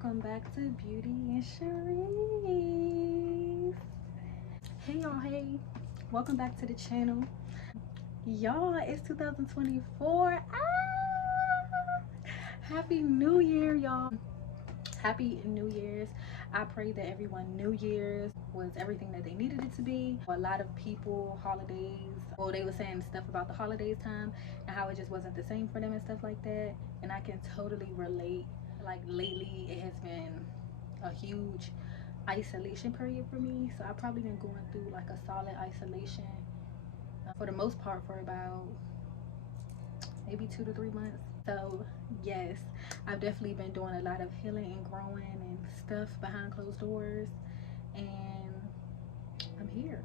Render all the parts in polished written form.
welcome back to Beauty and Sharif. Hey y'all, hey, welcome back to the channel. Y'all, it's 2024. Happy New Year, y'all. Happy New Year's. I pray that everyone New Year's was everything that they needed it to be. A lot of people, holidays, well, they were saying stuff about the holidays time and how it just wasn't the same for them and stuff like that, and I can totally relate. Like lately it has been a huge isolation period for me, so I've probably been going through like a solid isolation for the most part for about maybe 2 to 3 months. So yes, I've definitely been doing a lot of healing and growing and stuff behind closed doors, and I'm here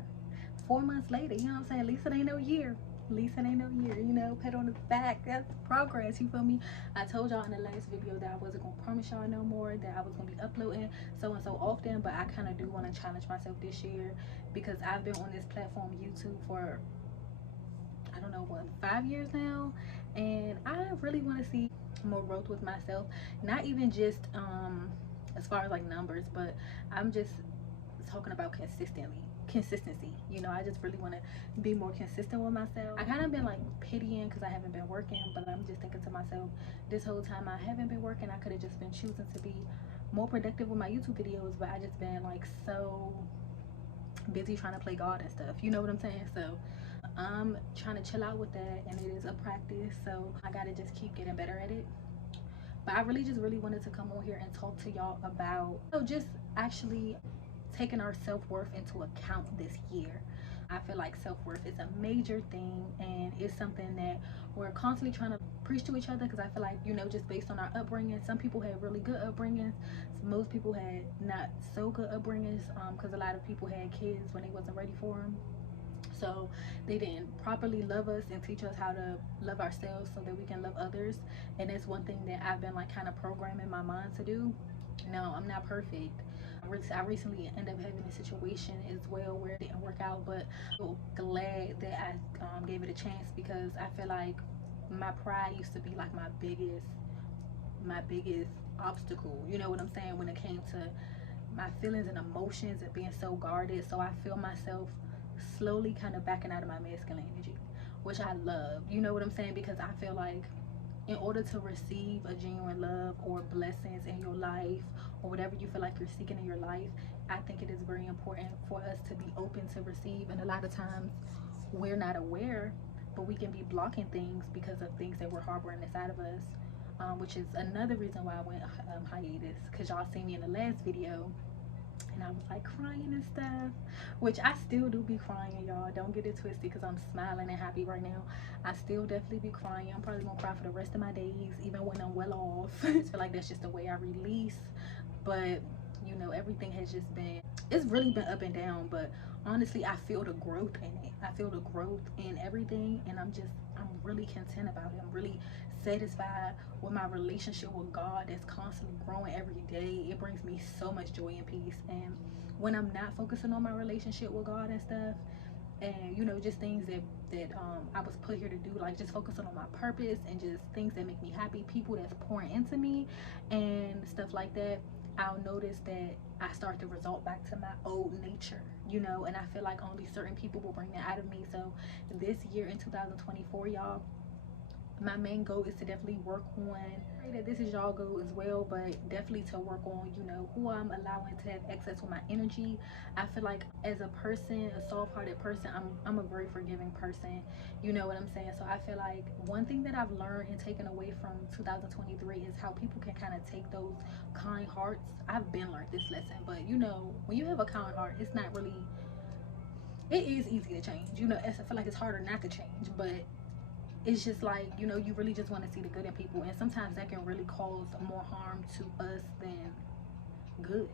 4 months later. You know what I'm saying? At least it ain't no year. At least it ain't no year, you know, pat on the back. That's progress, you feel me? I told y'all in the last video that I wasn't gonna promise y'all no more, that I was gonna be uploading so and so often, but I kind of do want to challenge myself this year because I've been on this platform YouTube for, I don't know, what, 5 years now, and I really want to see more growth with myself. Not even just as far as like numbers, but I'm just talking about consistency. You know, I just really want to be more consistent with myself. I kind of been like pitying because I haven't been working, but I'm just thinking to myself, this whole time I haven't been working, I could have just been choosing to be more productive with my YouTube videos, but I just been like so busy trying to play God and stuff, you know what I'm saying? So I'm trying to chill out with that, and it is a practice, so I gotta just keep getting better at it. But I really wanted to come on here and talk to y'all about, you know, just actually taking our self-worth into account this year. I feel like self-worth is a major thing, and it's something that we're constantly trying to preach to each other, because I feel like, you know, just based on our upbringing, some people had really good upbringings, most people had not so good upbringings, because a lot of people had kids when they wasn't ready for them, so they didn't properly love us and teach us how to love ourselves so that we can love others. And it's one thing that I've been like kind of programming my mind to do. No, I'm not perfect. I recently ended up having a situation as well where it didn't work out, but I'm glad that I gave it a chance, because I feel like my pride used to be like my biggest obstacle, you know what I'm saying, when it came to my feelings and emotions and being so guarded. So I feel myself slowly kind of backing out of my masculine energy, which I love, you know what I'm saying, because I feel like in order to receive a genuine love or blessings in your life, or whatever you feel like you're seeking in your life, I think it is very important for us to be open to receive. And a lot of times we're not aware, but we can be blocking things because of things that we're harboring inside of us, which is another reason why I went hiatus, because y'all seen me in the last video and I was like crying and stuff, which I still do be crying, y'all, don't get it twisted, because I'm smiling and happy right now. I still definitely be crying. I'm probably gonna cry for the rest of my days, even when I'm well off. I feel like that's just the way I release. But you know, everything has just been, it's really been up and down, but honestly I feel the growth in it. I feel the growth in everything, and I'm really content about it. I'm really satisfied with my relationship with God that's constantly growing every day. It brings me so much joy and peace. And when I'm not focusing on my relationship with God and stuff, and you know, just things that I was put here to do, like just focusing on my purpose and just things that make me happy, people that's pouring into me and stuff like that, I'll notice that I start to resort back to my old nature, you know, and I feel like only certain people will bring that out of me. So this year in 2024, y'all, my main goal is to definitely work on, I pray that this is y'all goal as well, but definitely to work on, you know, who I'm allowing to have access to my energy. I feel like as a person, a soft-hearted person, I'm a very forgiving person, you know what I'm saying? So I feel like one thing that I've learned and taken away from 2023 is how people can kind of take those kind hearts. I've been learned this lesson, but you know, when you have a kind heart, it's not really, it is easy to change, you know. I feel like it's harder not to change, but it's just like, you know, you really just want to see the good in people, and sometimes that can really cause more harm to us than good.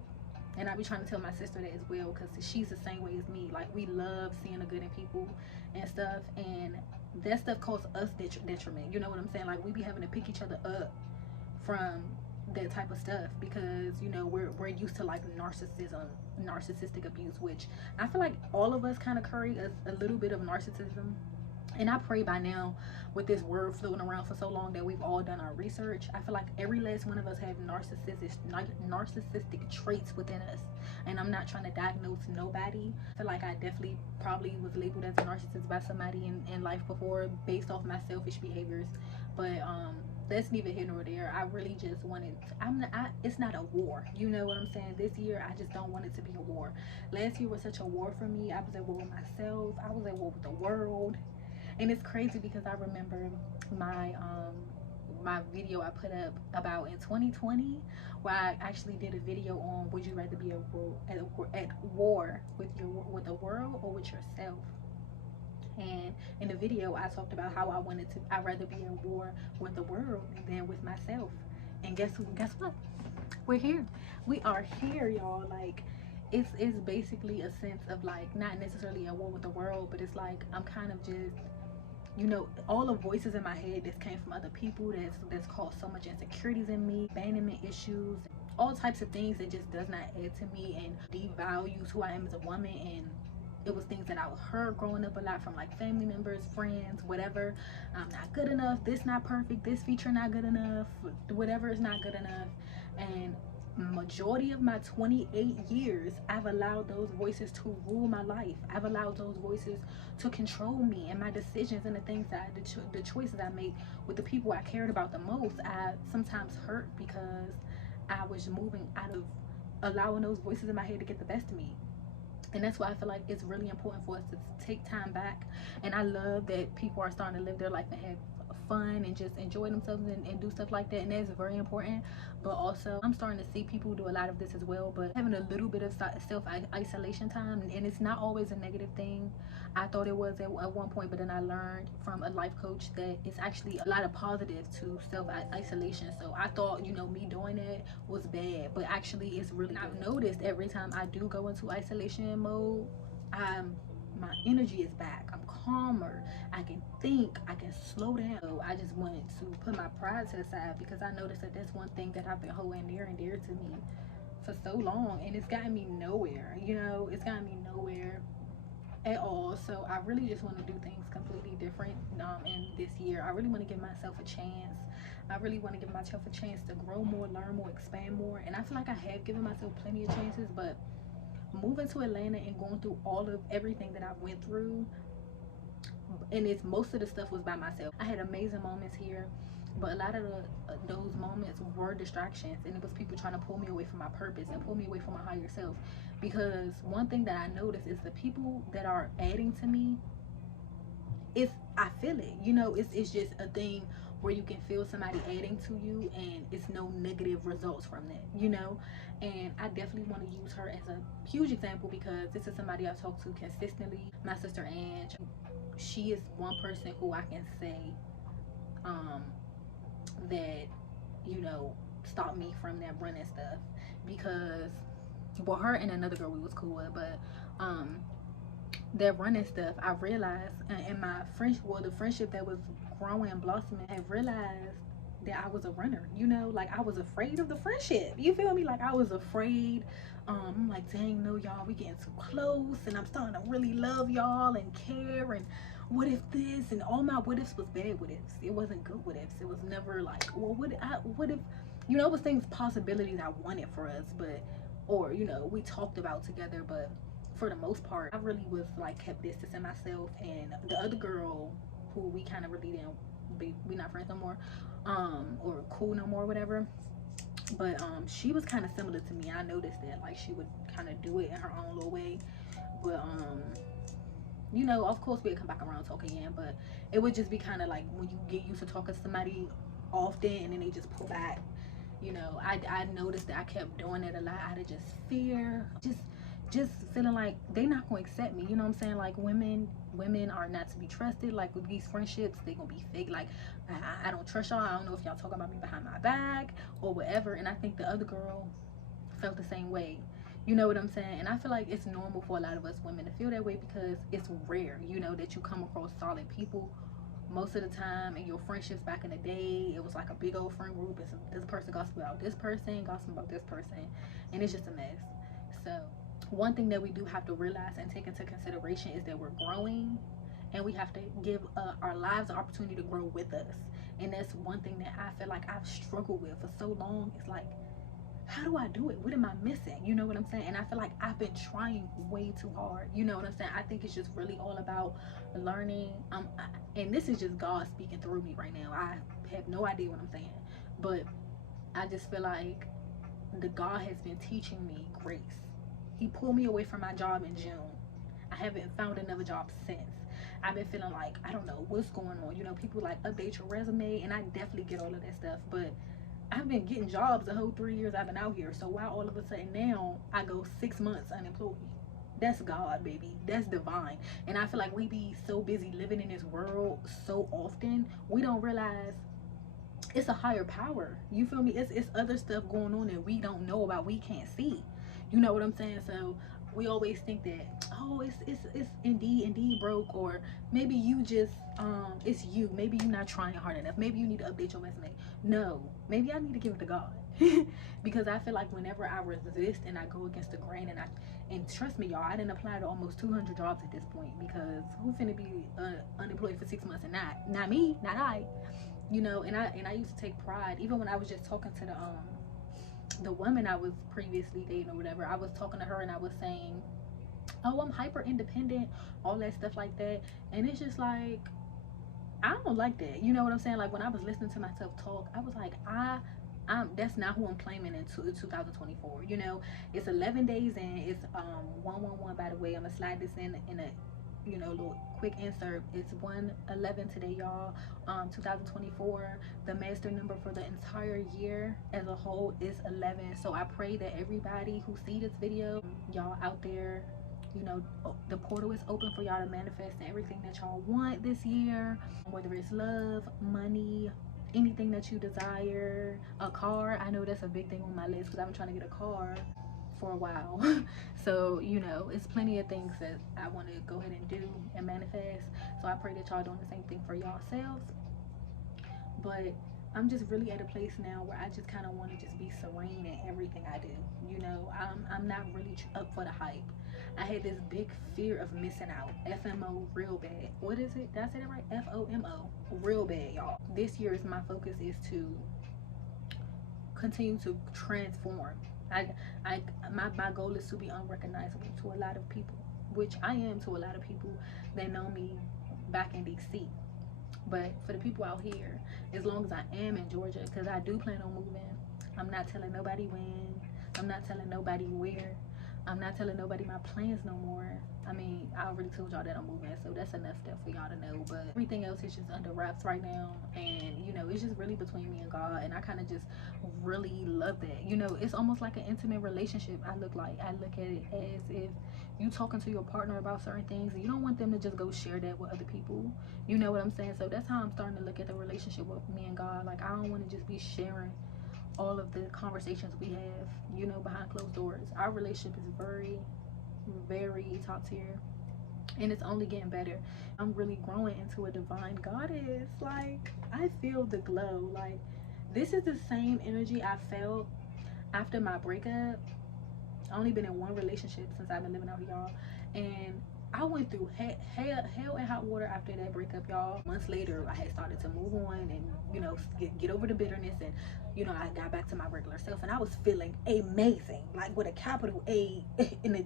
And I be trying to tell my sister that as well, because she's the same way as me. Like, we love seeing the good in people and stuff, and that stuff causes us detriment, you know what I'm saying? Like, we be having to pick each other up from that type of stuff, because you know, we're used to like narcissistic abuse, which I feel like all of us kind of carry a little bit of narcissism. And I pray by now with this word floating around for so long that we've all done our research, I feel like every last one of us have narcissistic traits within us. And I'm not trying to diagnose nobody. I feel like I definitely probably was labeled as a narcissist by somebody in life before based off my selfish behaviors. But that's neither here nor there. I really just wanted, it's not a war, you know what I'm saying? This year I just don't want it to be a war. Last year was such a war for me. I was at war with myself, I was at war with the world. And it's crazy because I remember my video I put up about in 2020, where I actually did a video on would you rather be at war with the world or with yourself. And in the video I talked about how I'd rather be at war with the world than with myself. And guess what, we're here. We are here, y'all. Like, it's basically a sense of like not necessarily a war with the world, but it's like I'm kind of just, you know, all the voices in my head that came from other people that's caused so much insecurities in me, abandonment issues, all types of things that just does not add to me and devalues who I am as a woman. And it was things that I heard growing up a lot from like family members, friends, whatever. I'm not good enough, this not perfect, this feature not good enough, whatever is not good enough. And majority of my 28 years, I've allowed those voices to rule my life. I've allowed those voices to control me and my decisions and the things that the choices I make with the people I cared about the most. I sometimes hurt because I was moving out of allowing those voices in my head to get the best of me. And that's why I feel like it's really important for us to take time back. And I love that people are starting to live their life and have fun and just enjoy themselves and do stuff like that, and that's very important. But also I'm starting to see people do a lot of this as well, but having a little bit of self-isolation time, and it's not always a negative thing. I thought it was at one point, but then I learned from a life coach that it's actually a lot of positive to self-isolation. So I thought, you know, me doing it was bad, but actually it's really good. I've noticed every time I do go into isolation mode, my energy is back. I'm calmer. I can think. I can slow down. So I just wanted to put my pride to the side because I noticed that that's one thing that I've been holding near and dear to me for so long, and it's gotten me nowhere. You know, it's gotten me nowhere at all. So I really just want to do things completely different in this year. I really want to give myself a chance. I really want to give myself a chance to grow more, learn more, expand more. And I feel like I have given myself plenty of chances, but moving to Atlanta and going through all of everything that I went through, and it's most of the stuff was by myself. I had amazing moments here, but a lot of those moments were distractions, and it was people trying to pull me away from my purpose and pull me away from my higher self. Because one thing that I noticed is the people that are adding to me, it's, I feel it, you know, it's just a thing where you can feel somebody adding to you and it's no negative results from that, you know. And I definitely want to use her as a huge example because this is somebody I talk to consistently. My sister Ange, she is one person who I can say that, you know, stopped me from that running stuff. Because, well, her and another girl we was cool with, but that running stuff, I realized in my friendship, well, the friendship that was growing and blossoming, I realized that I was a runner, you know. Like, I was afraid of the friendship, you feel me? Like, I was afraid. I'm like, dang, no, y'all, we getting too close, and I'm starting to really love y'all and care, and what if this, and all my what ifs was bad what ifs. It wasn't good what ifs. It was never like, well, what if, you know, it was things, possibilities I wanted for us, but, or, you know, we talked about together, but for the most part, I really was like kept distancing myself. And the other girl, who we kind of really didn't we not friends no more, or cool no more, whatever. But she was kind of similar to me. I noticed that, like, she would kind of do it in her own little way. But you know, of course we'd come back around talking again, but it would just be kind of like when you get used to talking to somebody often and then they just pull back. You know, I noticed that I kept doing it a lot out of just fear, just feeling like they not gonna accept me, you know what I'm saying? Like, women are not to be trusted. Like, with these friendships, they gonna be fake. Like, I don't trust y'all. I don't know if y'all talking about me behind my back or whatever. And I think the other girl felt the same way, you know what I'm saying? And I feel like it's normal for a lot of us women to feel that way because it's rare, you know, that you come across solid people. Most of the time in your friendships back in the day, it was like a big old friend group, and this person gossip about this person, gossip about this person, and it's just a mess. So one thing that we do have to realize and take into consideration is that we're growing, and we have to give our lives the opportunity to grow with us. And that's one thing that I feel like I've struggled with for so long. It's like, how do I do it? What am I missing? You know what I'm saying? And I feel like I've been trying way too hard. You know what I'm saying? I think it's just really all about learning. And this is just God speaking through me right now. I have no idea what I'm saying, but I just feel like the God has been teaching me grace. He pulled me away from my job in June. I haven't found another job since. I've been feeling like I don't know what's going on. You know, people like update your resume, and I definitely get all of that stuff, but I've been getting jobs the whole 3 years I've been out here. So why all of a sudden now I go 6 months unemployed? That's God, baby. That's divine. And I feel like we be so busy living in this world so often, we don't realize it's a higher power. You feel me? It's other stuff going on that we don't know about, we can't see. You know what I'm saying? So we always think that, oh, it's indeed broke, or maybe you just it's you. Maybe you're not trying hard enough. Maybe you need to update your resume. No, maybe I need to give it to God. Because I feel like whenever I resist and I go against the grain, and trust me, y'all, I didn't apply to almost 200 jobs at this point, because who finna be unemployed for 6 months and not me, not I. You know, and I used to take pride, even when I was just talking to the woman I was previously dating or whatever. I was talking to her and I was saying, oh, I'm hyper independent, all that stuff like that. And it's just like, I don't like that. You know what I'm saying? Like when I was listening to myself talk, I was like, that's not who I'm claiming in 2024. You know, it's 11 days in. It's 111. By the way, I'm gonna slide this in a little quick insert. It's 111 today, y'all. 2024. The master number for the entire year as a whole is 11. So I pray that everybody who see this video, y'all out there, the portal is open for y'all to manifest everything that y'all want this year, whether it's love, money, anything that you desire. A car, I know that's a big thing on my list because I've been trying to get a car for a while. So it's plenty of things that I want to go ahead and do and manifest. So I pray that y'all doing the same thing for yourselves. But I'm just really at a place now where I just kind of want to just be serene in everything I do. I'm not really up for the hype. I had this big fear of missing out. FMO, real bad. What is it? Did I say that right? FOMO, real bad, y'all. This year is my focus is to continue to transform. My goal is to be unrecognizable to a lot of people, which I am to a lot of people that know me back in DC. But for the people out here, as long as I am in Georgia, because I do plan on moving, I'm not telling nobody when, I'm not telling nobody where, I'm not telling nobody my plans no more. I mean, I already told y'all that I'm moving, so that's enough stuff for y'all to know. But everything else is just under wraps right now, and it's just really between me and God. And I kind of just really love that. It's almost like an intimate relationship. I look at it as if you talking to your partner about certain things, and you don't want them to just go share that with other people. You know what I'm saying? So that's how I'm starting to look at the relationship with me and God. Like, I don't want to just be sharing all of the conversations we have, behind closed doors. Our relationship is very, very top tier, and it's only getting better. I'm really growing into a divine goddess. Like, I feel the glow. Like, this is the same energy I felt after my breakup. I only been in one relationship since I've been living out here, y'all, and I went through hell and hot water after that breakup, y'all. Months later, I had started to move on and get over the bitterness, and I got back to my regular self, and I was feeling amazing, like with a capital A in the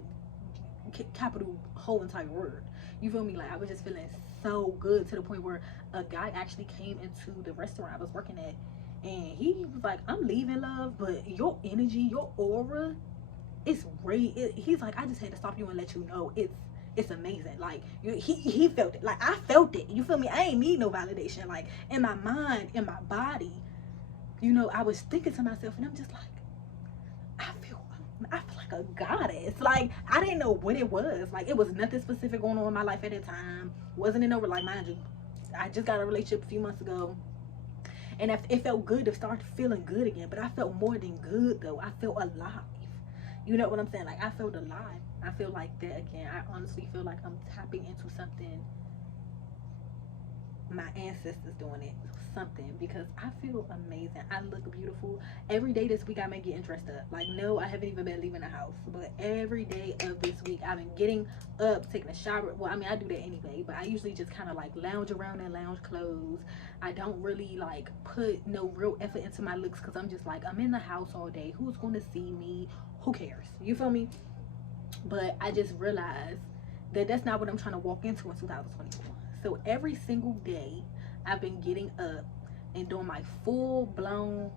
capital whole entire word. You feel me? Like, I was just feeling so good, to the point where a guy actually came into the restaurant I was working at, and he was like, I'm leaving, love, but your energy, your aura, it's great. He's like, I just had to stop you and let you know it's amazing. Like, he felt it. Like, I felt it. You feel me? I ain't need no validation. Like, in my mind, in my body, I was thinking to myself, and I'm just like, I feel like a goddess. Like, I didn't know what it was. Like, it was nothing specific going on in my life at the time. Wasn't in over, like, mind you, I just got a relationship a few months ago, and it felt good to start feeling good again. But I felt more than good, though. I felt alive. You know what I'm saying? Like, I felt alive. I feel like that again. I honestly feel like I'm tapping into something my ancestors doing it, something, because I feel amazing. I look beautiful. Every day this week I've been getting dressed up. Like, no, I haven't even been leaving the house, but every day of this week I've been getting up, taking a shower. Well, I mean, I do that anyway, but I usually just kind of like lounge around in lounge clothes. I don't really like put no real effort into my looks, because I'm just like, I'm in the house all day. Who's going to see me? Who cares? You feel me? But I just realized that that's not what I'm trying to walk into in 2024. So every single day I've been getting up and doing my full-blown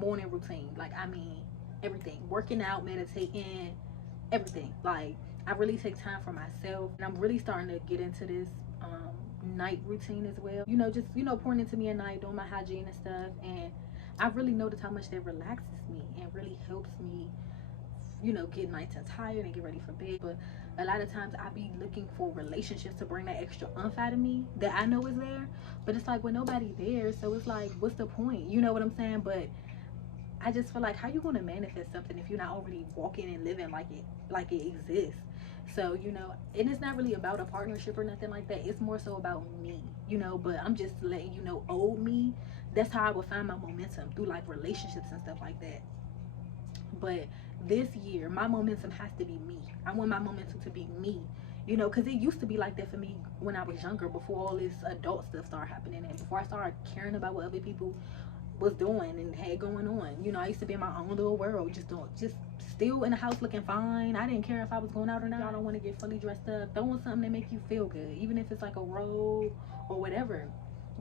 morning routine. Like, I mean, everything. Working out, meditating, everything. Like, I really take time for myself. And I'm really starting to get into this night routine as well. You know, just, you know, pouring into me at night, doing my hygiene and stuff. And I really noticed how much that relaxes me and really helps me, you know, get nice and tired and get ready for bed. But a lot of times I be looking for relationships to bring that extra umph out of me that I know is there, but it's like, when nobody there, so it's like, what's the point? You know what I'm saying? But I just feel like, how you going to manifest something if you're not already walking and living like it exists? So, you know, and it's not really about a partnership or nothing like that. It's more so about me, you know. But I'm just letting you know, old me, that's how I would find my momentum, through like relationships and stuff like that. But this year, my momentum has to be me. I want my momentum to be me, you know, because it used to be like that for me when I was younger, before all this adult stuff started happening, and before I started caring about what other people was doing and had going on. You know, I used to be in my own little world, just still in the house looking fine. I didn't care if I was going out or not. I don't want to get fully dressed up. Throwing something that make you feel good, even if it's like a robe or whatever,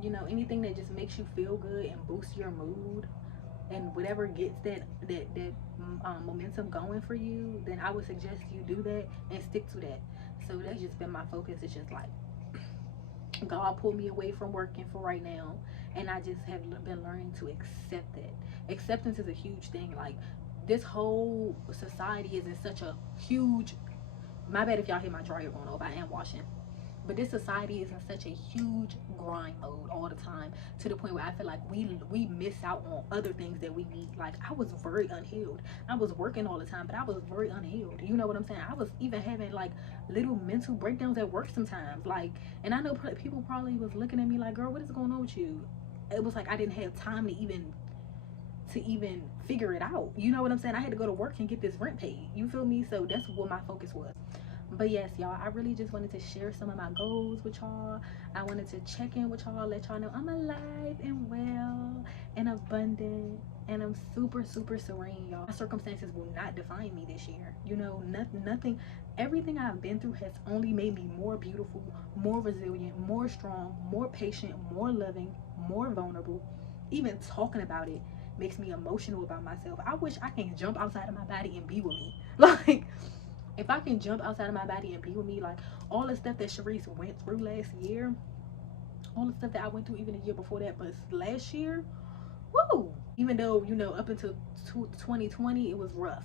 you know, anything that just makes you feel good and boosts your mood, and whatever gets that momentum going for you, then I would suggest you do that and stick to that. So that's just been my focus. It's just like, God pulled me away from working for right now, and I just have been learning to accept it. Acceptance is a huge thing. Like, this whole society is in such a huge, my bad if y'all hear my dryer going off, I am washing, but this society is in such a huge grind mode all the time, to the point where I feel like we miss out on other things that we need. Like, I was very unhealed. I was working all the time, but I was very unhealed. You know what I'm saying? I was even having like little mental breakdowns at work sometimes. Like, and I know people probably was looking at me like, girl, what is going on with you? It was like I didn't have time to even figure it out. You know what I'm saying? I had to go to work and get this rent paid. You feel me? So that's what my focus was. But yes, y'all, I really just wanted to share some of my goals with y'all. I wanted to check in with y'all, let y'all know I'm alive and well and abundant, and I'm super serene, y'all. My circumstances will not define me this year. You know, nothing, everything I've been through has only made me more beautiful, more resilient, more strong, more patient, more loving, more vulnerable. Even talking about it makes me emotional about myself. I wish I can jump outside of my body and be with me. Like, if I can jump outside of my body and be with me, like, all the stuff that Sharice went through last year, all the stuff that I went through even the year before that, but last year, woo! Even though, you know, up until 2020, it was rough.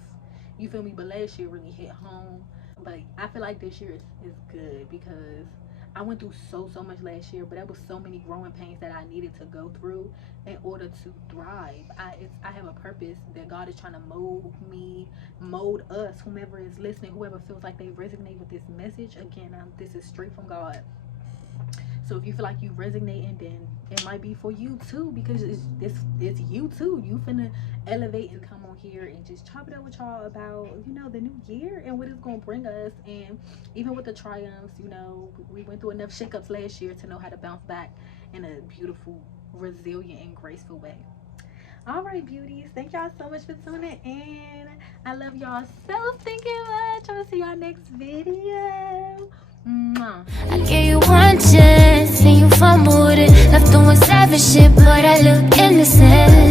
You feel me? But last year really hit home. But I feel like this year is good, because I went through so much last year, but there was so many growing pains that I needed to go through in order to thrive. I have a purpose that God is trying to mold me, mold us, whomever is listening, whoever feels like they resonate with this message. Again, this is straight from God. So if you feel like you resonating, then it might be for you too, because it's you too. You finna elevate and come on here and just chop it up with y'all about, you know, the new year and what it's gonna bring us. And even with the triumphs, you know, we went through enough shakeups last year to know how to bounce back in a beautiful, resilient, and graceful way. All right, beauties, thank y'all so much for tuning in. I love y'all so stinking much. I'll see y'all next video. Mwah. I gave you one chance and you fumbled it. Left doing savage shit, but I look innocent.